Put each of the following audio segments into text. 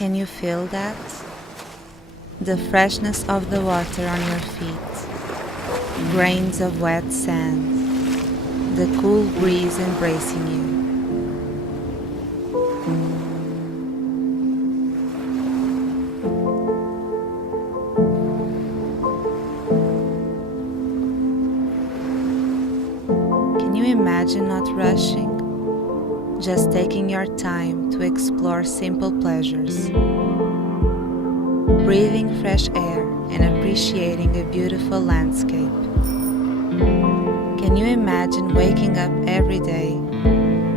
Can you feel that? The freshness of the water on your feet, grains of wet sand, the cool breeze embracing you. Can you imagine not rushing? Just taking your time to explore simple pleasures, breathing fresh air and appreciating a beautiful landscape. Can you imagine waking up every day,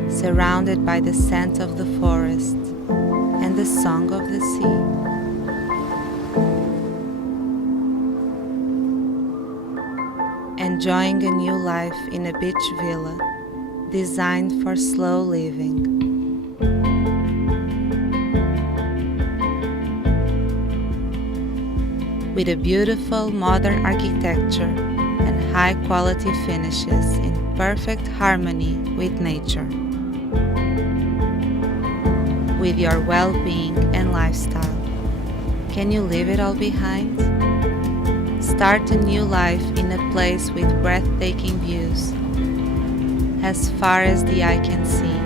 surrounded by the scent of the forest and the song of the sea? Enjoying a new life in a beach villa designed for slow living. With a beautiful modern architecture and high-quality finishes in perfect harmony with nature. With your well-being and lifestyle, can you leave it all behind? Start a new life in a place with breathtaking views, as far as the eye can see.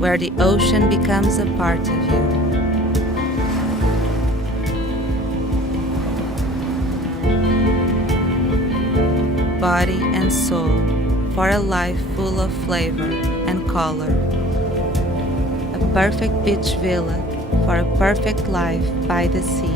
Where the ocean becomes a part of you. Body and soul for a life full of flavor and color. A perfect beach villa for a perfect life by the sea.